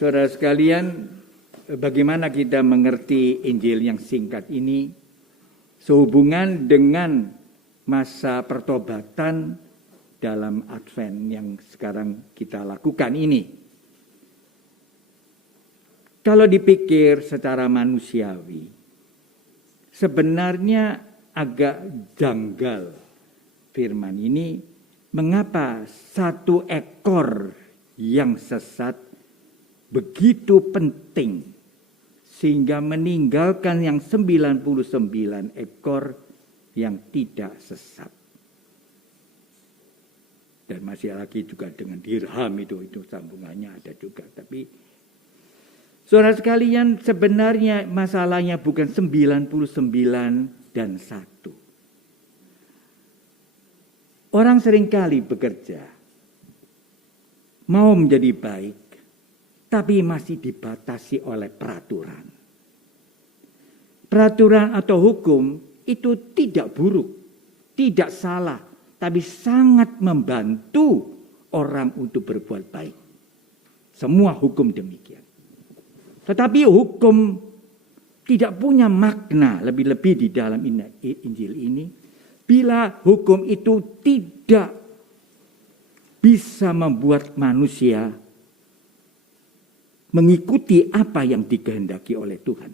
Saudara sekalian, bagaimana kita mengerti Injil yang singkat ini sehubungan dengan masa pertobatan dalam Advent yang sekarang kita lakukan ini? Kalau dipikir secara manusiawi, sebenarnya agak janggal firman ini. Mengapa satu ekor yang sesat begitu penting sehingga meninggalkan yang 99 ekor yang tidak sesat? Dan masih lagi juga dengan dirham itu sambungannya ada juga. Tapi saudara sekalian, sebenarnya masalahnya bukan 99 dan 1. Orang seringkali bekerja, mau menjadi baik, tapi masih dibatasi oleh peraturan. Peraturan atau hukum itu tidak buruk, tidak salah, tapi sangat membantu orang untuk berbuat baik. Semua hukum demikian. Tetapi hukum tidak punya makna lebih-lebih di dalam Injil ini. Bila hukum itu tidak bisa membuat manusia mengikuti apa yang dikehendaki oleh Tuhan.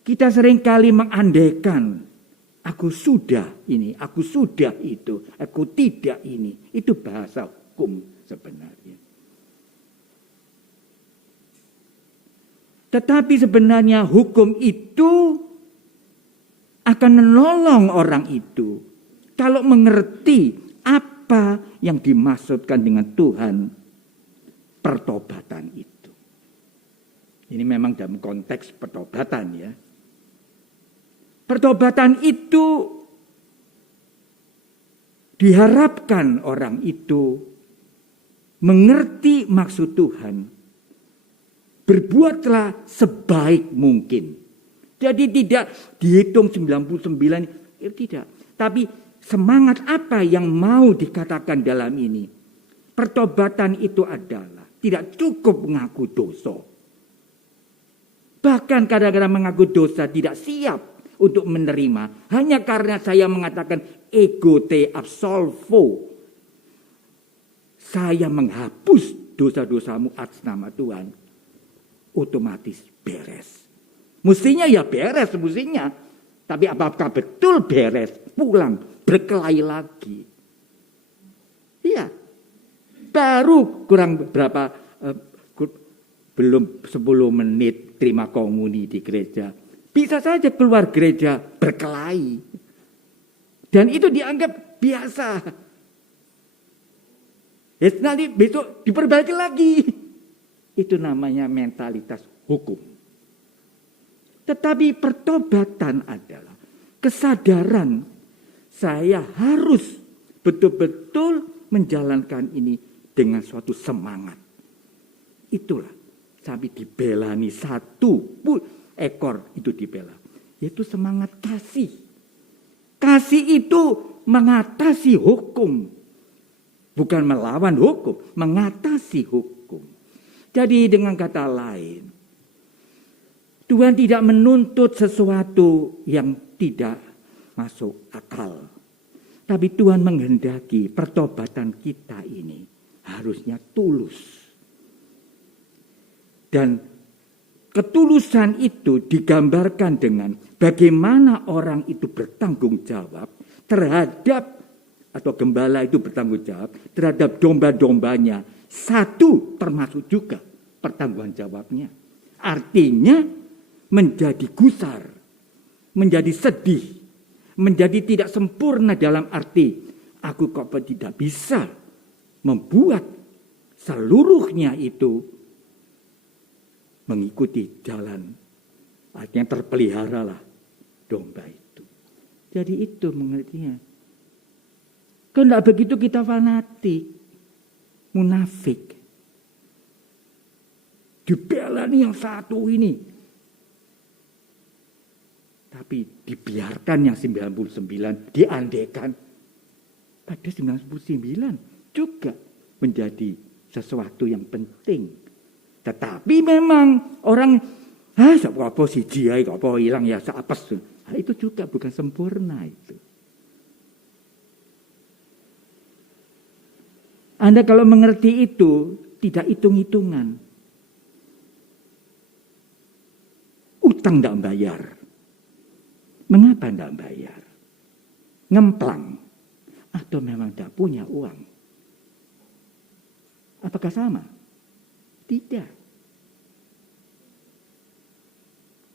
Kita seringkali mengandaikan, aku sudah ini, aku sudah itu, aku tidak ini. Itu bahasa hukum sebenarnya. Tetapi sebenarnya hukum itu akan menolong orang itu kalau mengerti apa yang dimaksudkan dengan Tuhan pertobatan itu. Ini memang dalam konteks pertobatan ya. Pertobatan itu diharapkan orang itu mengerti maksud Tuhan. Berbuatlah sebaik mungkin. Jadi tidak dihitung 99, tidak. Tapi semangat apa yang mau dikatakan dalam ini? Pertobatan itu adalah tidak cukup mengaku dosa. Bahkan kadang-kadang mengaku dosa tidak siap untuk menerima. Hanya karena saya mengatakan ego te absolvo. Saya menghapus dosa-dosamu atas nama Tuhan. Otomatis beres. Mestinya ya beres, mestinya. Tapi apakah betul beres? Pulang, berkelahi lagi. Iya. Baru kurang berapa, belum 10 menit terima komuni di gereja. Bisa saja keluar gereja berkelahi. Dan itu dianggap biasa. Ya, nanti besok diperbaiki lagi. Itu namanya mentalitas hukum. Tetapi pertobatan adalah kesadaran saya harus betul-betul menjalankan ini dengan suatu semangat. Itulah sampai dibelani satu ekor itu dibela. Yaitu semangat kasih. Kasih itu mengatasi hukum. Bukan melawan hukum, mengatasi hukum. Jadi dengan kata lain, Tuhan tidak menuntut sesuatu yang tidak masuk akal. Tapi Tuhan menghendaki pertobatan kita ini harusnya tulus. Dan ketulusan itu digambarkan dengan bagaimana orang itu bertanggung jawab terhadap, atau gembala itu bertanggung jawab terhadap domba-dombanya. Satu termasuk juga pertanggungan jawabnya. Artinya menjadi gusar, menjadi sedih, menjadi tidak sempurna dalam arti aku kok tidak bisa membuat seluruhnya itu mengikuti jalan. Artinya terpeliharalah domba itu. Jadi itu mengertinya. Kalau tidak begitu kita fanatik, munafik. Dibela nih yang satu ini. Tapi dibiarkan yang 99, diandekan. Pada 99 juga menjadi sesuatu yang penting. Tetapi memang orang, apa siji ae kok apa ilang ya apes. Itu juga bukan sempurna itu. Anda kalau mengerti itu, tidak hitung-hitungan. Utang tidak bayar. Mengapa tidak bayar? Ngemplang. Atau memang tidak punya uang? Apakah sama? Tidak.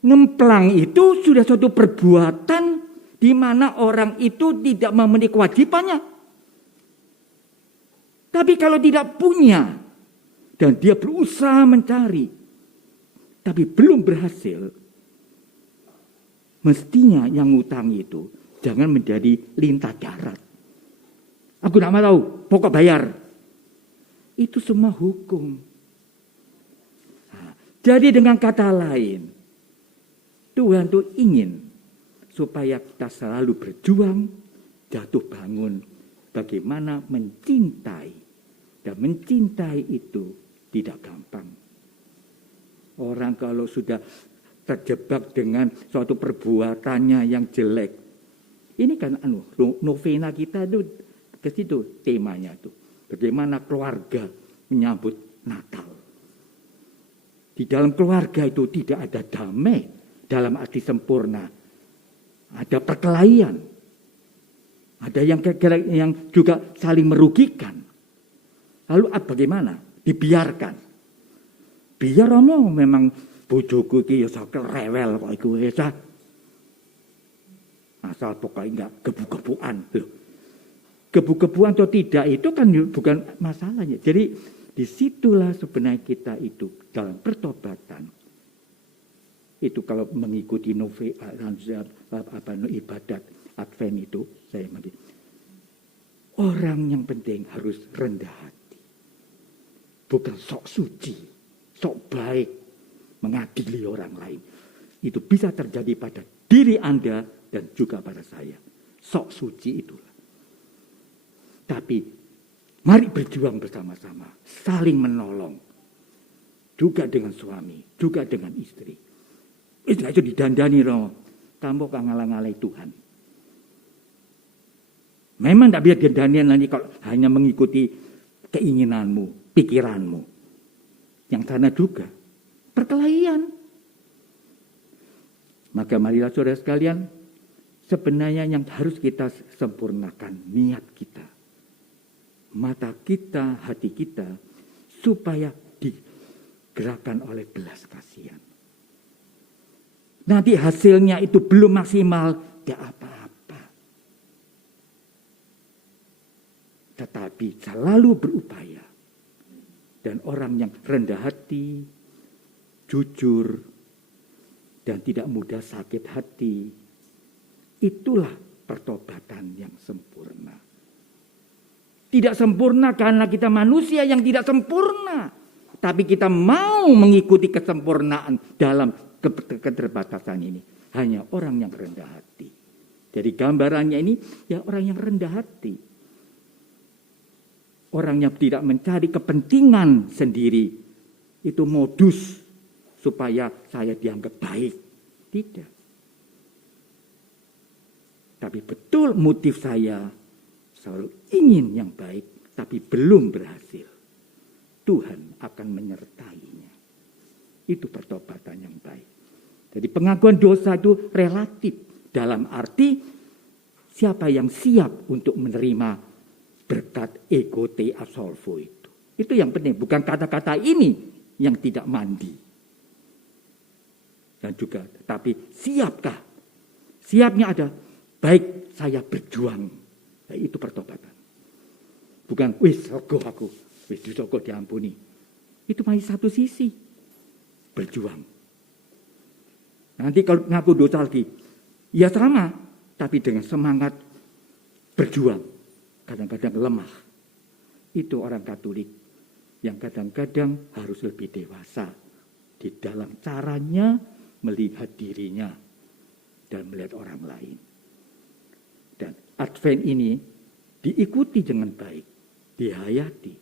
Ngemplang itu sudah suatu perbuatan di mana orang itu tidak memenuhi kewajibannya. Tapi kalau tidak punya dan dia berusaha mencari tapi belum berhasil, mestinya yang ngutang itu jangan menjadi lintah darat. Aku tidak mau tahu, pokok bayar. Itu semua hukum. Nah, jadi dengan kata lain, Tuhan tuh ingin supaya kita selalu berjuang, jatuh bangun, bagaimana mencintai. Dan mencintai itu tidak gampang. Orang kalau sudah terjebak dengan suatu perbuatannya yang jelek. Ini kan novena kita itu ke situ temanya tuh. Bagaimana keluarga menyambut Natal. Di dalam keluarga itu tidak ada damai dalam arti sempurna. Ada perkelahian. Ada yang juga saling merugikan. Lalu bagaimana? Dibiarkan. Biar memang bojoku iki ya sakel rewel kok iku ya. Asal pokoknya enggak gebu-gebuan. Gebu-gebuan atau tidak itu kan bukan masalahnya. Jadi disitulah sebenarnya kita itu dalam pertobatan. Itu kalau mengikuti ibadat Advent itu saya makin. Orang yang penting harus rendah hati. Bukan sok suci, sok baik, mengadili orang lain. Itu bisa terjadi pada diri Anda dan juga pada saya. Sok suci itulah. Tapi mari berjuang bersama-sama, saling menolong. Juga dengan suami, juga dengan istri. Itu didandani loh. Kamu kan ngalah-ngalai Tuhan. Memang tidak bisa didandani nanti kalau hanya mengikuti keinginanmu. Pikiranmu. Yang sana juga. Perkelahian. Maka marilah saudara sekalian. Sebenarnya yang harus kita sempurnakan. Niat kita. Mata kita, hati kita. Supaya digerakkan oleh belas kasihan. Nanti hasilnya itu belum maksimal. Tidak apa-apa. Tetapi selalu berupaya. Dan orang yang rendah hati, jujur, dan tidak mudah sakit hati, itulah pertobatan yang sempurna. Tidak sempurna karena kita manusia yang tidak sempurna. Tapi kita mau mengikuti kesempurnaan dalam keterbatasan ini. Hanya orang yang rendah hati. Jadi gambarannya ini ya orang yang rendah hati. Orang yang tidak mencari kepentingan sendiri. Itu modus supaya saya dianggap baik. Tidak. Tapi betul motif saya selalu ingin yang baik. Tapi belum berhasil. Tuhan akan menyertainya. Itu pertobatan yang baik. Jadi pengakuan dosa itu relatif. Dalam arti siapa yang siap untuk menerima berkat ego te absolvo itu. Itu yang penting. Bukan kata-kata ini yang tidak mandi. Dan juga, tapi siapkah? Siapnya ada. Baik saya berjuang. Nah, itu pertobatan. Bukan, wis sogo aku. Wis sogo diampuni. Itu masih satu sisi. Berjuang. Nanti kalau ngaku dosa lagi. Ya sama. Tapi dengan semangat berjuang. Kadang-kadang lemah. Itu orang Katolik yang kadang-kadang harus lebih dewasa di dalam caranya melihat dirinya dan melihat orang lain. Dan Advent ini diikuti dengan baik, dihayati.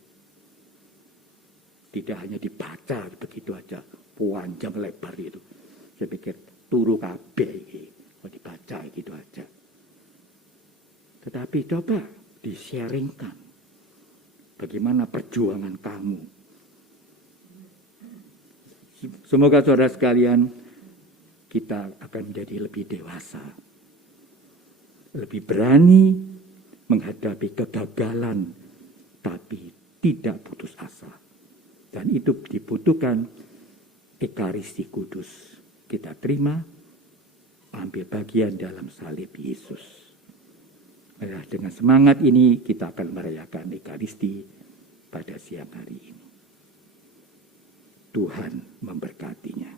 Tidak hanya dibaca begitu aja, panjang lebar itu. Saya pikir turu kabeh iki, kok dibaca gitu aja. Tetapi coba di-sharingkan. Bagaimana perjuangan kamu. Semoga saudara sekalian, kita akan menjadi lebih dewasa. Lebih berani menghadapi kegagalan, tapi tidak putus asa. Dan itu dibutuhkan Ekaristi Kudus. Kita terima, ambil bagian dalam salib Yesus. Dengan semangat ini kita akan merayakan Ekaristi pada siang hari ini. Tuhan memberkatinya.